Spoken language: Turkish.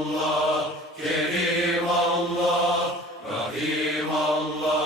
Allah, Kerim Allah, Rahim Allah.